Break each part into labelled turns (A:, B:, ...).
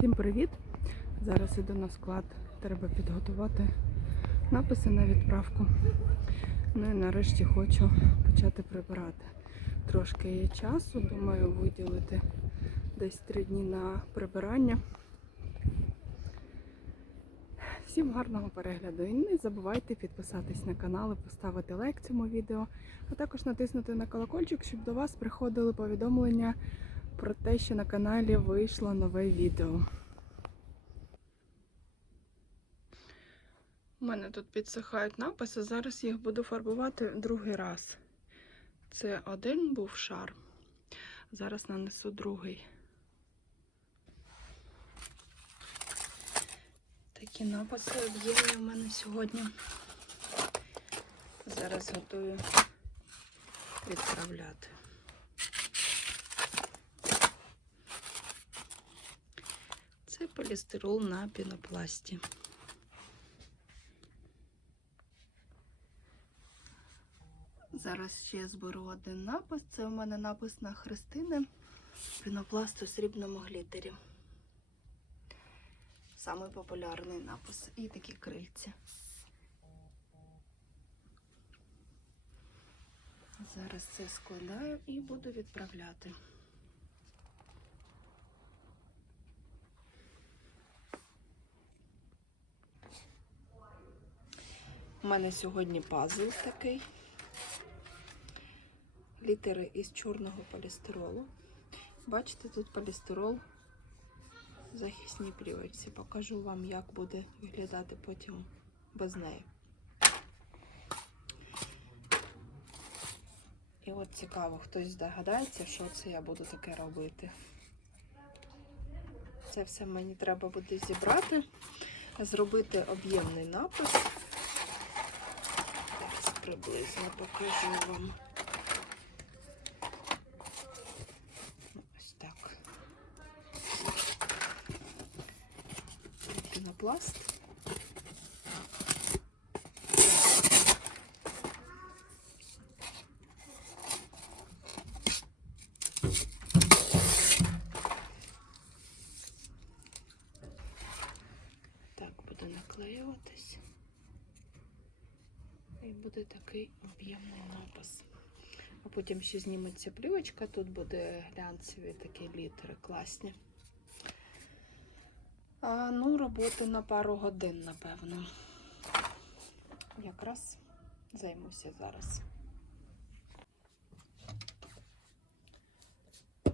A: Всім привіт! Зараз іду на склад. Треба підготувати написи на відправку. Ну і нарешті хочу почати прибирати. Трошки є часу, думаю, виділити десь три дні на прибирання. Всім гарного перегляду і не забувайте підписатись на канал і поставити лайк цьому відео, а також натиснути на колокольчик, щоб до вас приходили повідомлення про те, що на каналі вийшло нове відео. У мене тут підсихають написи, зараз їх буду фарбувати другий раз. Це один був шар. Зараз нанесу другий. Такі написи об'ємні у мене сьогодні. Зараз готую відправляти. Це полістирол на пінопласті. Зараз ще зберу один напис. Це у мене напис на Христини пінопласт у срібному глітері. Самий популярний напис. І такі крильці. Зараз це складаю і буду відправляти. Мене сьогодні пазл такий. Літери із чорного полістиролу. Бачите, тут полістирол в захисній плівочці. Покажу вам, як буде виглядати потім без неї. І от цікаво, хтось здогадається, що це я буду таке робити. Це все мені треба буде зібрати, зробити об'ємний напис. Приблизно покажу вам. Ось так. Пінопласт. Буде такий об'ємний напис. А потім ще зніметься плівочка, тут буде глянцеві такі літери класні. А, ну, роботи на пару годин, напевно. Якраз займуся зараз.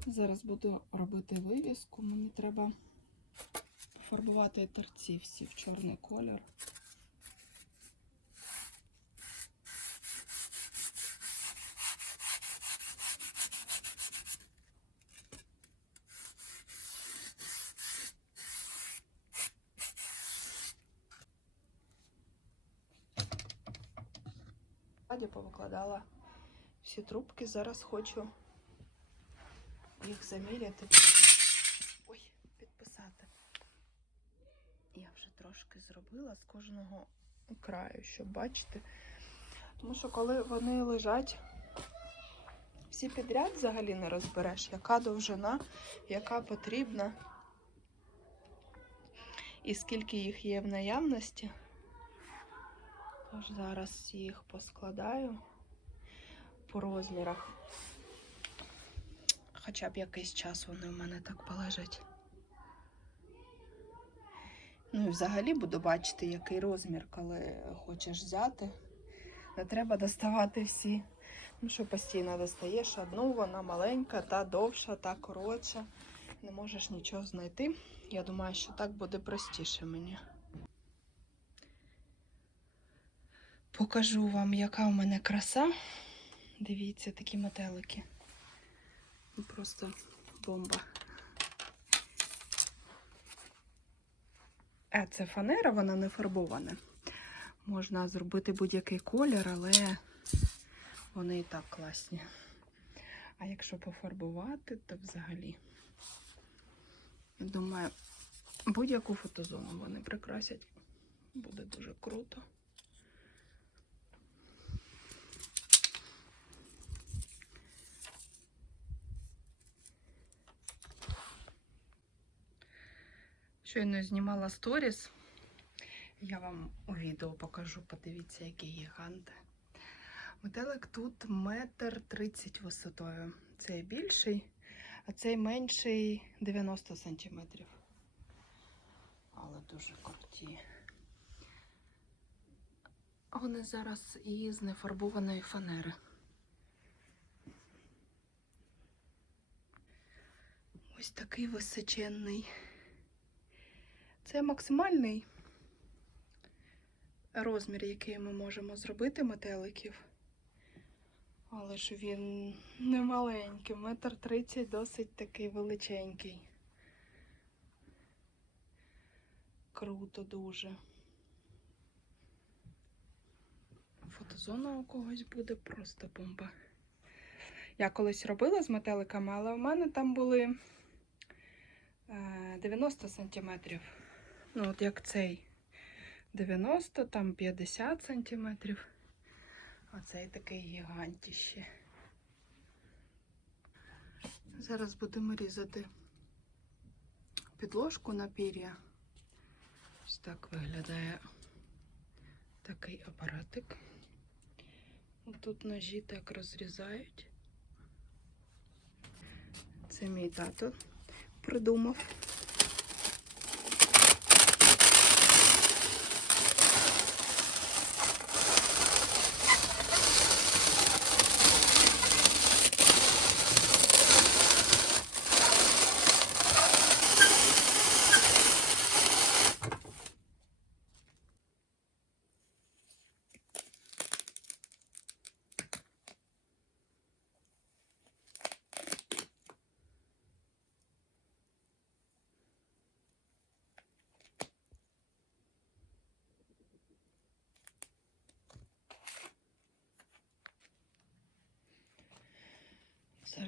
A: Зараз буду робити вивіску. Мені треба пофарбувати торці всі в чорний колір. Адя повикладала всі трубки. Зараз хочу їх заміряти. Ой, підписати. Я вже трошки зробила з кожного краю, щоб бачити. Тому що коли вони лежать всі підряд взагалі не розбереш, яка довжина, яка потрібна. І скільки їх є в наявності. Тож зараз їх поскладаю по розмірах. Хоча б якийсь час вони в мене так полежать. Ну і взагалі буду бачити, який розмір, коли хочеш взяти. Не треба доставати всі. Ну що постійно достаєш одну, вона маленька, та довша, та коротша. Не можеш нічого знайти. Я думаю, що так буде простіше мені. Покажу вам, яка у мене краса. Дивіться, такі метелики. Ну, Просто бомба. А це фанера, вона не фарбована. Можна зробити будь-який колір, але вони і так класні. А якщо пофарбувати, то взагалі, я думаю, будь-яку фотозону вони прикрасять. Буде дуже круто. Щойно знімала сторіс. Я вам у відео покажу, подивіться, який гігант. Метелик тут метр тридцять висотою. Цей більший, а цей менший 90 сантиметрів. Але дуже круті. Вони зараз із нефарбованої фанери. Ось такий височенний. Це максимальний розмір, який ми можемо зробити метеликів. Але ж він не маленький, метр тридцять досить такий величенький. Круто дуже. Фотозона у когось буде просто бомба. Я колись робила з метеликами, але в мене там були е, 90 сантиметрів. Ну, от як цей 90, там 50 сантиметрів. А цей такий гігантіще. Зараз будемо різати підложку на пір'я. Ось так виглядає такий апаратик. Тут ножі так розрізають. Це мій тато придумав.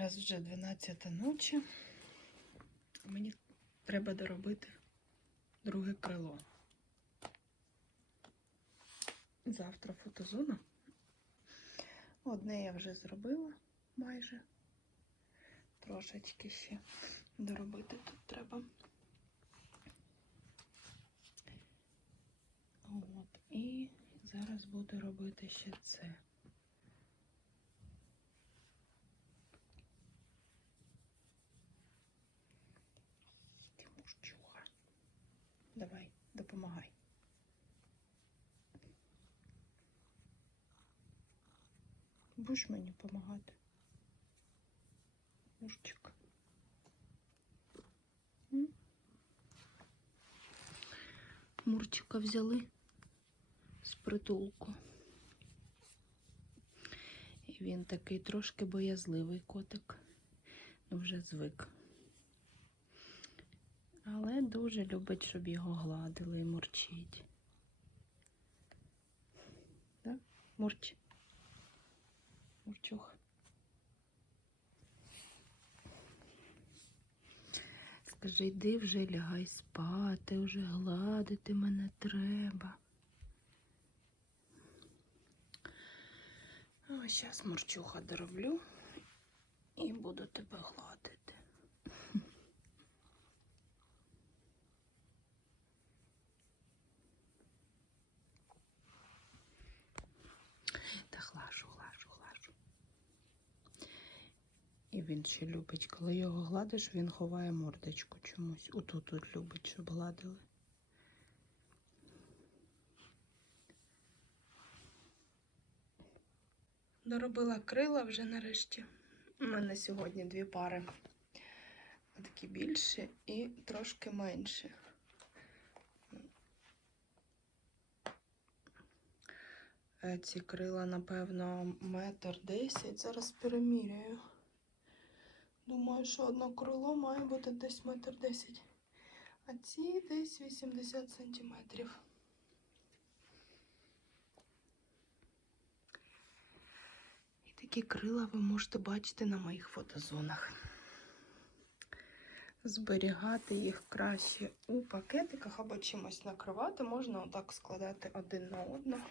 A: Зараз вже 12 ночі. Мені треба доробити друге крило. Завтра фотозона. Одне я вже зробила майже. Трошечки ще доробити тут треба. От. І зараз буду робити ще це. Давай, допомагай. Будеш мені допомагати? Мурчик. Мурчика взяли з притулку. І він такий трошки боязливий котик. Ну, вже звик. Але дуже любить, щоб його гладили і мурчить. Да? Мурч. Мурчух. Скажи, йди вже лягай спати, вже гладити мене треба. А зараз мурчуха дороблю і буду тебе гладити. Та глажу, глажу, глажу. І він ще любить, коли його гладиш, він ховає мордочку чомусь. Отут тут любить, щоб гладили. Доробила крила вже нарешті. У мене сьогодні дві пари. Такі більші і трошки менші. Е, Ці крила, напевно, метр десять. Зараз переміряю. Думаю, що одне крило має бути десь метр десять. А ці десь 80 сантиметрів. І такі крила ви можете бачити на моїх фотозонах. Зберігати їх краще у пакетиках або чимось накривати. Можна отак складати один на одного.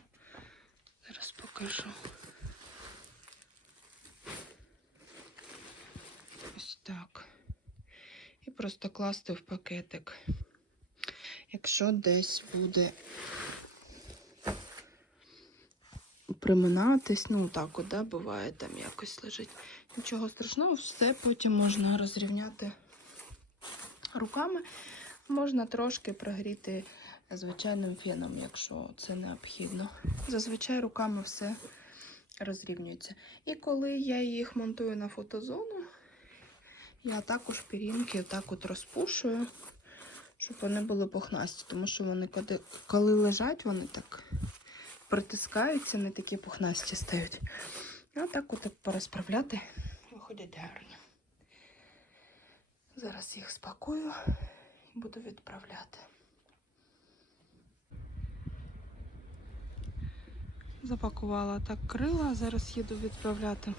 A: Зараз покажу. Ось так. І просто класти в пакетик. якщо десь буде приминатись, ну так от, да, буває, там якось лежить. Нічого страшного, все потім можна розрівняти руками. Можна трошки прогріти звичайним феном, якщо це необхідно. Зазвичай руками все розрівнюється. І коли я їх монтую на фотозону, я також пірінки так от розпушую, щоб вони були пухнасті, тому що вони коли, коли лежать, вони так притискаються, не такі пухнасті стають. А так от порозправляти, виходять гарні. Зараз їх спакую і буду відправляти. Запакувала так крила, зараз їду відправляти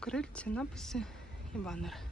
A: крильці, написи і банери.